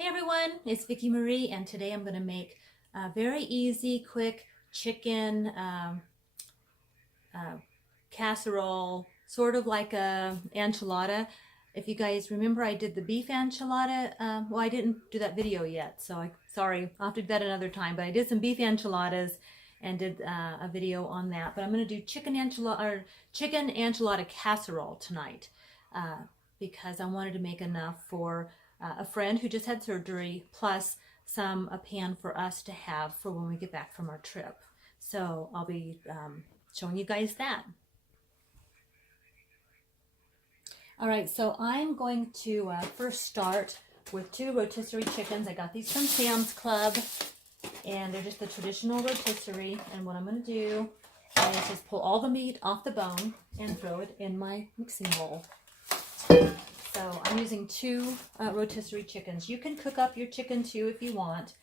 Hey everyone, it's Vicki Marie, and today I'm going to make a very easy, quick chicken casserole, sort of like a enchilada. If you guys remember, I did the beef enchilada. Well, I didn't do that video yet, so sorry, I'll have to do that another time. But I did some beef enchiladas and did a video on that. But I'm going to do chicken enchilada casserole tonight because I wanted to make enough for a friend who just had surgery, plus a pan for us to have for when we get back from our trip. So I'll be showing you guys that. All right, so I'm going to first start with 2 rotisserie chickens. I got these from Sam's Club, and they're just the traditional rotisserie. And what I'm going to do is just pull all the meat off the bone and throw it in my mixing bowl. So I'm using 2 rotisserie chickens. You can cook up your chicken too if you want,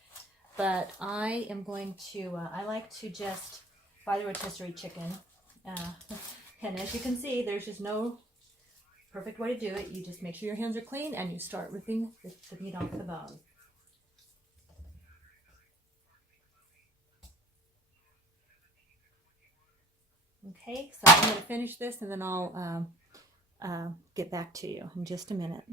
but I am going to, I like to just buy the rotisserie chicken. And as you can see, there's just no perfect way to do it. You just make sure your hands are clean and you start ripping the meat off the bone. Okay, so I'm going to finish this and then I'll get back to you in just a minute.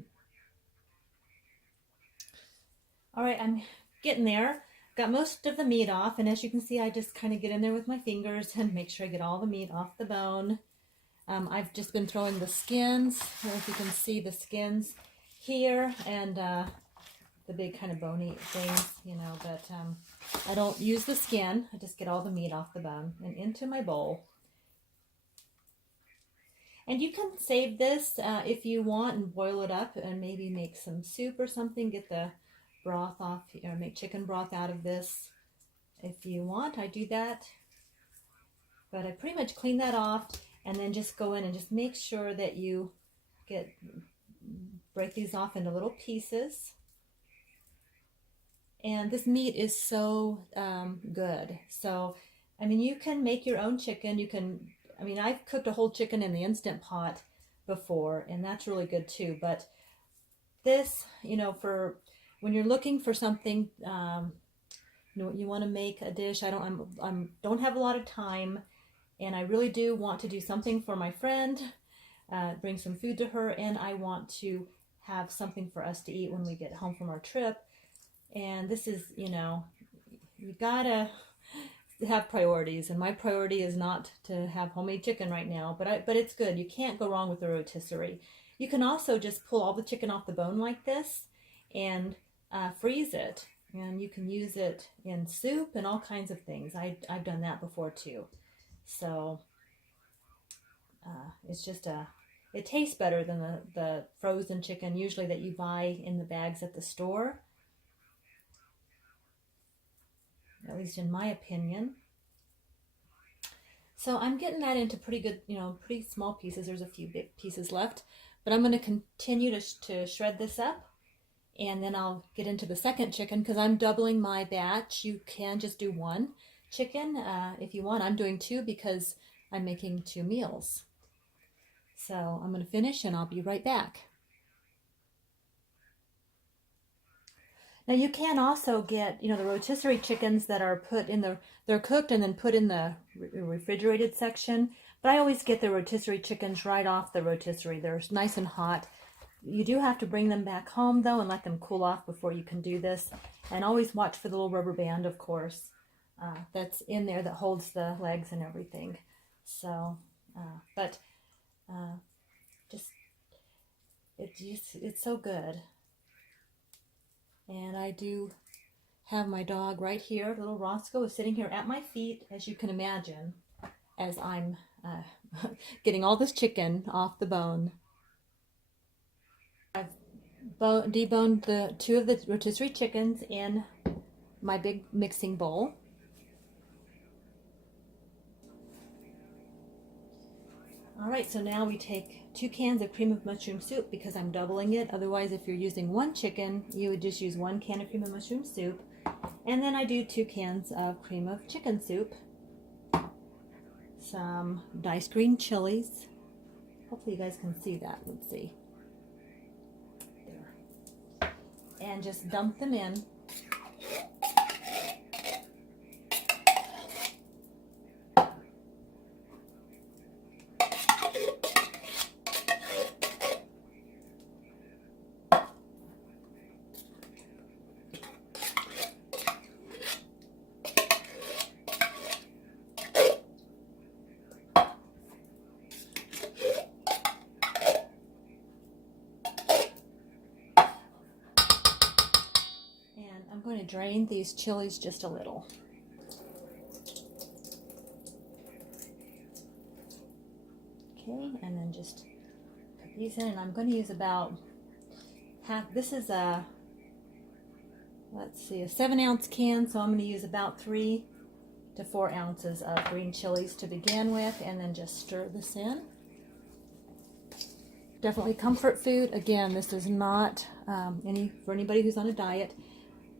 All right, I'm getting there. Got most of the meat off, and as you can see, I just kind of get in there with my fingers and make sure I get all the meat off the bone. I've just been throwing the skins. I don't know if you can see the skins here and the big kind of bony things, you know, but I don't use the skin. I just get all the meat off the bone and into my bowl. And you can save this if you want and boil it up and maybe make some soup or something. Get the broth off, or make chicken broth out of this if you want. I do that. But I pretty much clean that off and then just go in and just make sure that you break these off into little pieces. And this meat is so good. So, I mean, you can make your own chicken. You can, I mean, I've cooked a whole chicken in the Instant Pot before, and that's really good too. But this, you know, for when you're looking for something, you know, you want to make a dish. I don't have a lot of time, and I really do want to do something for my friend, bring some food to her, and I want to have something for us to eat when we get home from our trip. And this is, you know, you gotta have priorities, and my priority is not to have homemade chicken right now, but it's good. You can't go wrong with a rotisserie. You can also just pull all the chicken off the bone like this and freeze it, and you can use it in soup and all kinds of things. I've done that before too. So it's just it tastes better than the frozen chicken usually that you buy in the bags at the store, at least in my opinion. So I'm getting that into pretty good, you know, pretty small pieces. There's a few big pieces left, but I'm going to continue to shred this up, and then I'll get into the second chicken because I'm doubling my batch. You can just do 1 chicken if you want. I'm doing 2 because I'm making 2 meals. So I'm going to finish and I'll be right back. Now you can also get, you know, the rotisserie chickens that are put in they're cooked and then put in the refrigerated section. But I always get the rotisserie chickens right off the rotisserie. They're nice and hot. You do have to bring them back home though and let them cool off before you can do this. And always watch for the little rubber band, of course, that's in there that holds the legs and everything. So, it's so good. And I do have my dog right here. Little Roscoe is sitting here at my feet, as you can imagine, as I'm getting all this chicken off the bone. I've deboned the 2 of the rotisserie chickens in my big mixing bowl. All right, so now we take 2 cans of cream of mushroom soup because I'm doubling it. Otherwise, if you're using 1 chicken, you would just use 1 can of cream of mushroom soup. And then I do 2 cans of cream of chicken soup. Some diced green chilies. Hopefully you guys can see that. Let's see. There. and just dump them in. I'm going to drain these chilies just a little. Okay, and then just put these in, and I'm going to use about half. This is a, let's see, a 7-ounce can, so I'm going to use about 3 to 4 ounces of green chilies to begin with, and then just stir this in. Definitely comfort food. Again, this is not for anybody who's on a diet.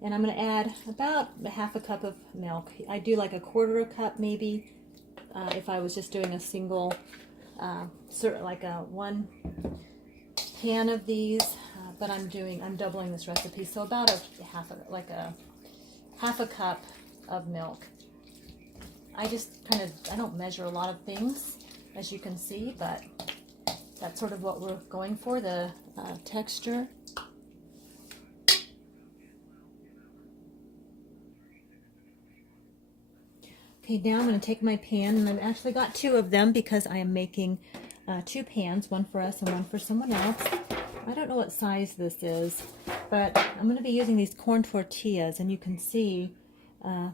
And I'm going to add about half a cup of milk. I do like a quarter a cup maybe if I was just doing a single, like a 1 pan of these. But I'm doubling this recipe, so about a half a cup of milk. I don't measure a lot of things, as you can see, but that's sort of what we're going for, the texture. Okay, now I'm going to take my pan, and I've actually got 2 of them because I am making 2 pans, one for us and one for someone else. I don't know what size this is, but I'm going to be using these corn tortillas, and you can see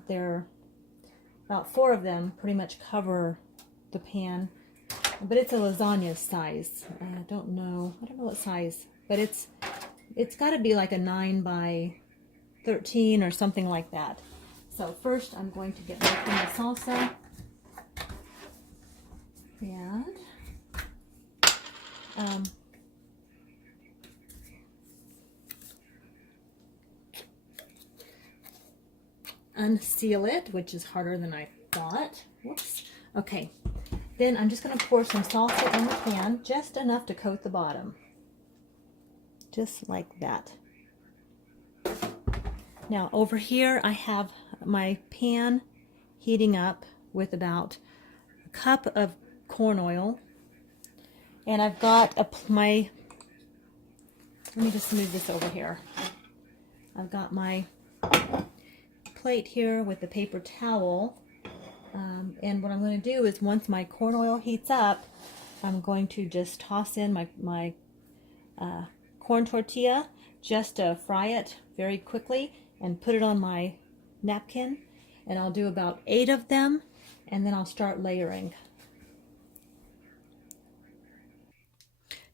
there about 4 of them pretty much cover the pan, but it's a lasagna size. I don't know what size, but it's got to be like a 9 by 13 or something like that. So first I'm going to get making the salsa, and unseal it, which is harder than I thought. Whoops. Okay, then I'm just going to pour some salsa in the pan, just enough to coat the bottom, just like that. Now over here I have my pan heating up with about a cup of corn oil, and I've got let me just move this over here. I've got my plate here with the paper towel, and what I'm going to do is, once my corn oil heats up, I'm going to just toss in my corn tortilla just to fry it very quickly and put it on my napkin, and I'll do about 8 of them, and then I'll start layering.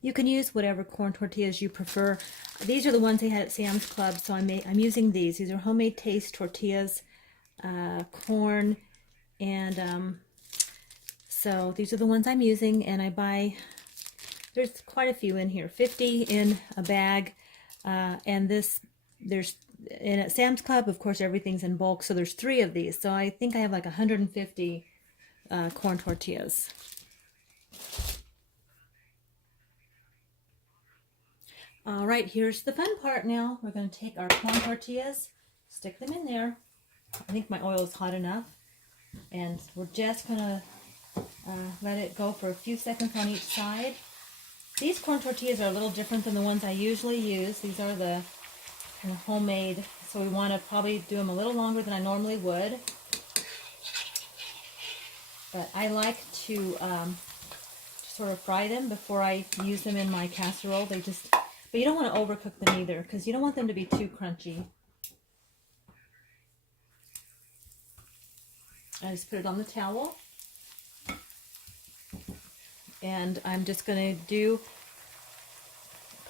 You can use whatever corn tortillas you prefer. These are the ones they had at Sam's Club, so I'm using these. These are homemade taste tortillas, corn, and so these are the ones I'm using, and there's quite a few in here, 50 in a bag, and at Sam's Club, of course, everything's in bulk, so there's 3 of these, so I think I have like 150 corn tortillas. All right, here's the fun part now. We're going to take our corn tortillas, stick them in there. I think my oil is hot enough, and we're just going to let it go for a few seconds on each side. These corn tortillas are a little different than the ones I usually use. These are the kind of homemade, so we want to probably do them a little longer than I normally would. But I like to sort of fry them before I use them in my casserole. But you don't want to overcook them either, because you don't want them to be too crunchy. I just put it on the towel, and I'm just going to do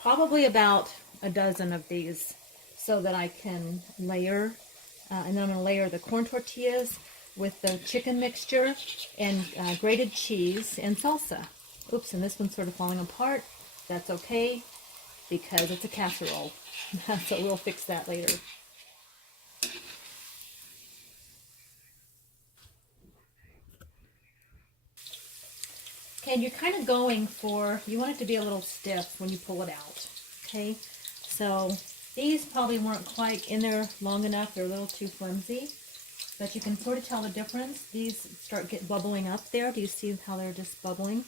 probably about a dozen of these so that I can layer, and then I'm going to layer the corn tortillas with the chicken mixture and grated cheese and salsa. Oops, and this one's sort of falling apart. That's okay, because it's a casserole, so we'll fix that later. Okay, and you're kind of you want it to be a little stiff when you pull it out, okay? So These probably weren't quite in there long enough. They're a little too flimsy, but you can sort of tell the difference. These start bubbling up there. Do you see how they're just bubbling?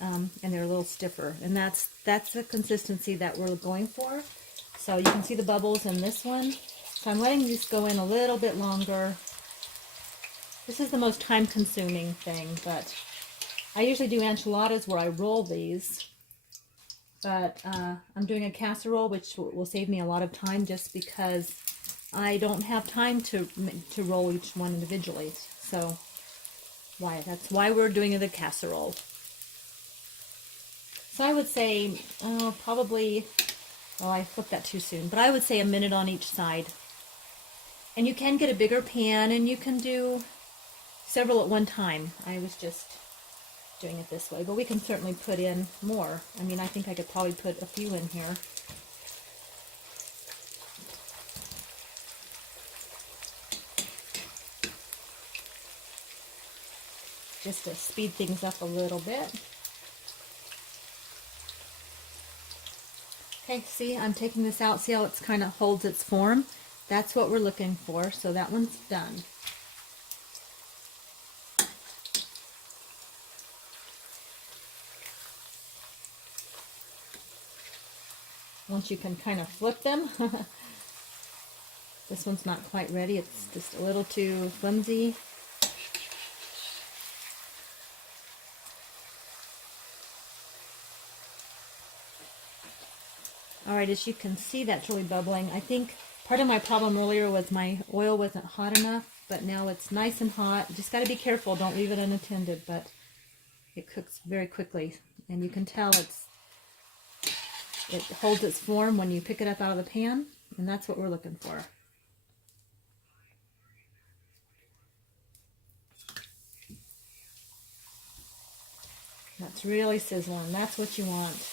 And they're a little stiffer, and that's the consistency that we're going for. So you can see the bubbles in this one. So I'm letting these go in a little bit longer. This is the most time-consuming thing, but I usually do enchiladas where I roll these. But I'm doing a casserole, which will save me a lot of time just because I don't have time to roll each one individually. So that's why we're doing the casserole. So I would say probably, well, I flipped that too soon, but I would say a minute on each side. And you can get a bigger pan and you can do several at one time. I was just doing it this way, but we can certainly put in more. I mean, I think I could probably put a few in here. Just to speed things up a little bit. Okay, see, I'm taking this out. See how it's kind of holds its form? That's what we're looking for. So that one's done. Once you can kind of flip them. This one's not quite ready. It's just a little too flimsy. Alright, as you can see, that's really bubbling. I think part of my problem earlier was my oil wasn't hot enough, but now it's nice and hot. Just got to be careful. Don't leave it unattended, but it cooks very quickly. And you can tell it holds its form when you pick it up out of the pan, and that's what we're looking for. That's really sizzling. That's what you want.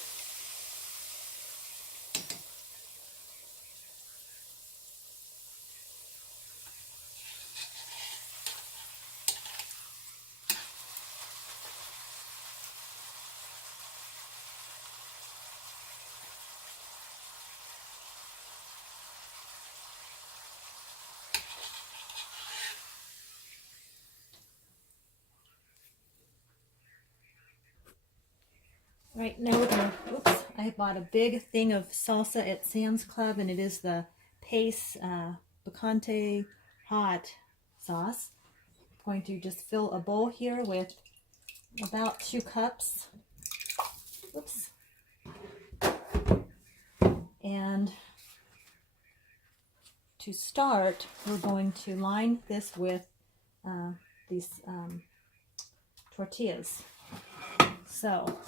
Right now we're gonna, oops, I bought a big thing of salsa at Sam's Club, and it is the Pace Picante Hot Sauce. I'm going to just fill a bowl here with about 2 cups. Oops. And to start, we're going to line this with these tortillas. So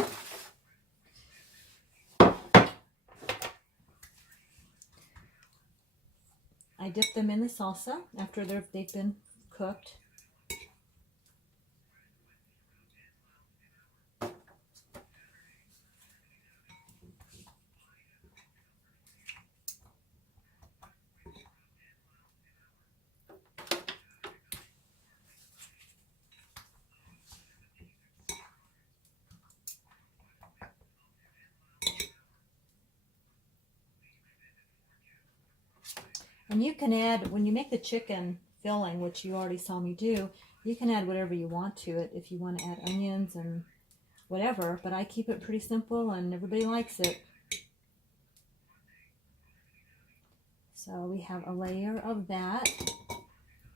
I dip them in the salsa after they've been cooked. And you can add, when you make the chicken filling, which you already saw me do, you can add whatever you want to it. If you want to add onions and whatever, but I keep it pretty simple and everybody likes it. So we have a layer of that.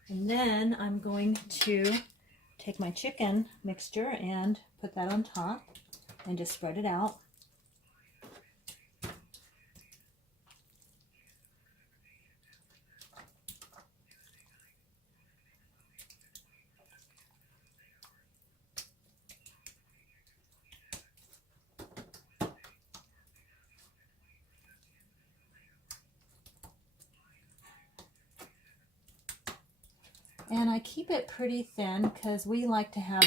And then I'm going to take my chicken mixture and put that on top and just spread it out. And I keep it pretty thin because we like to have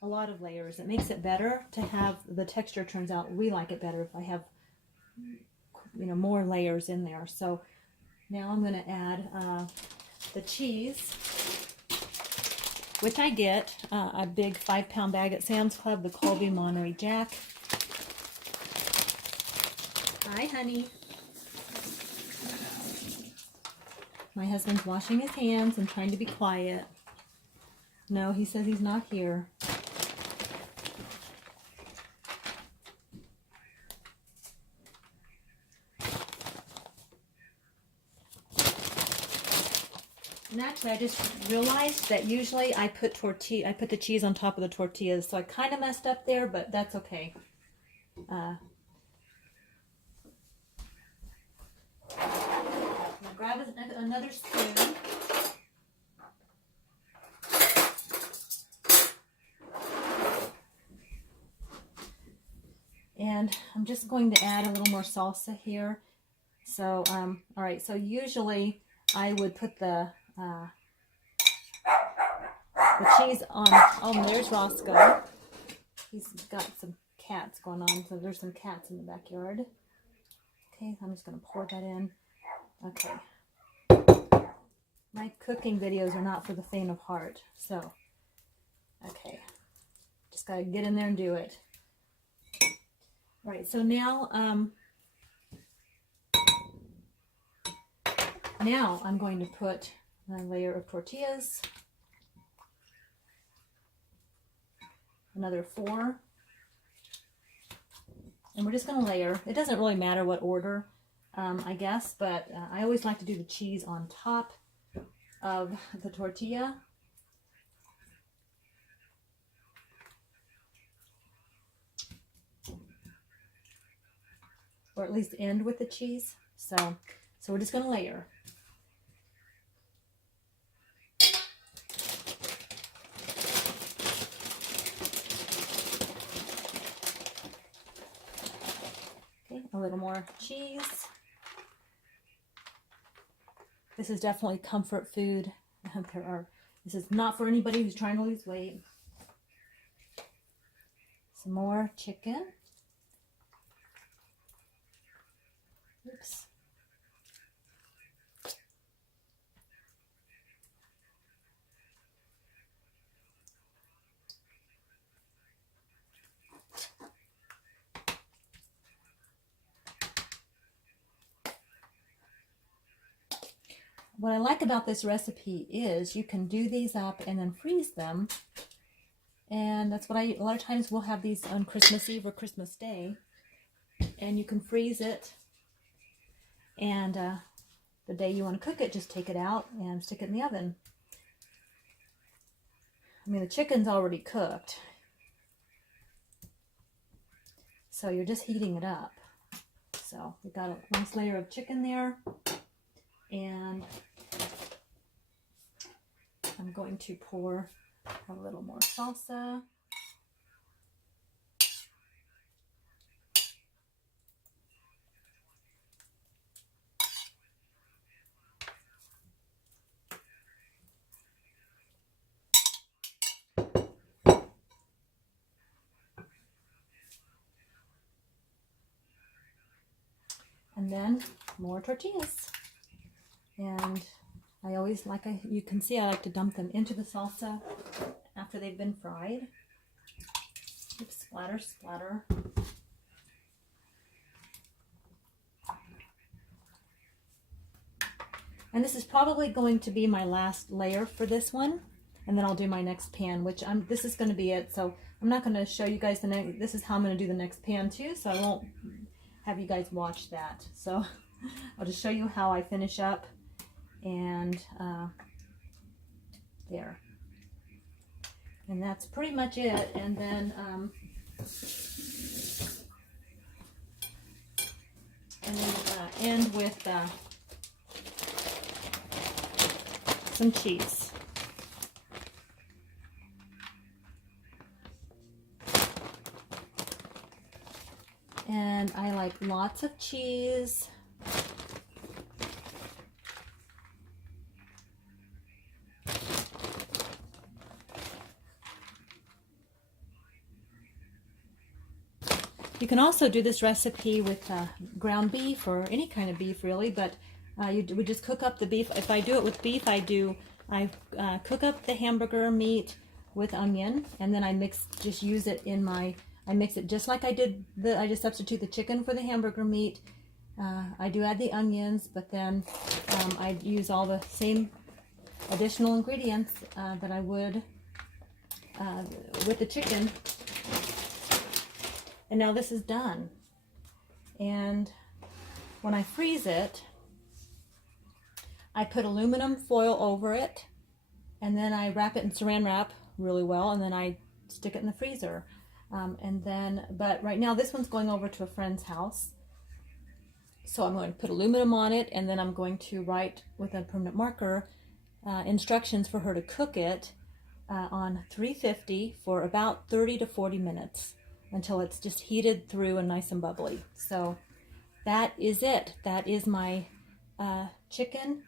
a lot of layers. It makes it better to have, the texture turns out, we like it better if I have, you know, more layers in there. So now I'm going to add the cheese, which I get a big 5-pound bag at Sam's Club, the Colby Monterey Jack. Hi, honey. My husband's washing his hands and trying to be quiet. No, he says he's not here. And actually, I just realized that usually I put the cheese on top of the tortillas, so I kind of messed up there, but that's okay. Now grab another spoon. And I'm just going to add a little more salsa here. So, all right, so usually I would put the cheese on. Oh, there's Roscoe. He's got some cats going on, so there's some cats in the backyard. Okay, I'm just going to pour that in. Okay. My cooking videos are not for the faint of heart, so, okay. Just got to get in there and do it. All right, so now, now I'm going to put a layer of tortillas. Another 4. And we're just going to layer. It doesn't really matter what order, I guess, but I always like to do the cheese on top of the tortilla. Or at least end with the cheese. So we're just going to layer. Okay, a little more cheese. This is definitely comfort food. This is not for anybody who's trying to lose weight. Some more chicken. Oops. What I like about this recipe is you can do these up and then freeze them. And that's what a lot of times we'll have these on Christmas Eve or Christmas Day. And you can freeze it. And the day you want to cook it, just take it out and stick it in the oven. I mean, the chicken's already cooked. So you're just heating it up. So we've got a nice layer of chicken there. And I'm going to pour a little more salsa. And then more tortillas. And I always you can see I like to dump them into the salsa after they've been fried. Oops, splatter, splatter. And this is probably going to be my last layer for this one. And then I'll do my next pan, which this is going to be it. So I'm not going to show you guys the next, this is how I'm going to do the next pan too. So I won't have you guys watch that. So I'll just show you how I finish up. And there. And that's pretty much it. And then end with some cheese. And I like lots of cheese. You can also do this recipe with ground beef or any kind of beef really, but you would just cook up the beef. If I do it with beef, I cook up the hamburger meat with onion, and then I mix it just like I did I just substitute the chicken for the hamburger meat, I do add the onions, but then I use all the same additional ingredients that I would with the chicken. And now this is done. And when I freeze it, I put aluminum foil over it, and then I wrap it in saran wrap really well, and then I stick it in the freezer. But right now this one's going over to a friend's house. So I'm going to put aluminum on it, and then I'm going to write with a permanent marker instructions for her to cook it on 350 for about 30 to 40 minutes until it's just heated through and nice and bubbly. So that is it. That is my chicken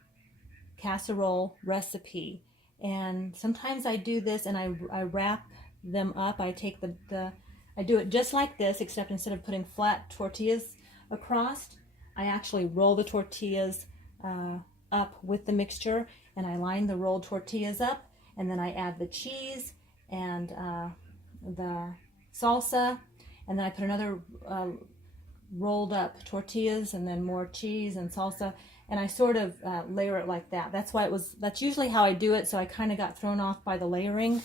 casserole recipe. And sometimes I do this and I wrap them up. I take I do it just like this, except instead of putting flat tortillas across, I actually roll the tortillas up with the mixture, and I line the rolled tortillas up, and then I add the cheese and the salsa, and then I put another rolled up tortillas and then more cheese and salsa, and I sort of layer it like that. That's usually how I do it, so I kind of got thrown off by the layering,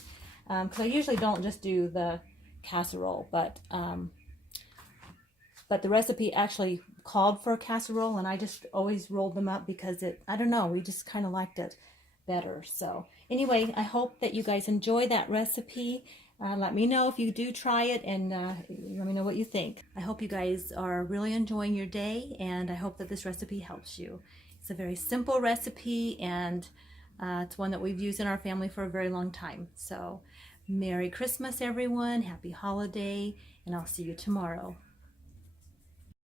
because I usually don't just do the casserole, but the recipe actually called for a casserole, and I just always rolled them up because I don't know, we just kind of liked it better. So anyway, I hope that you guys enjoy that recipe. Let me know if you do try it, and let me know what you think. I hope you guys are really enjoying your day, and I hope that this recipe helps you. It's a very simple recipe, and it's one that we've used in our family for a very long time. So Merry Christmas, everyone. Happy holiday, and I'll see you tomorrow.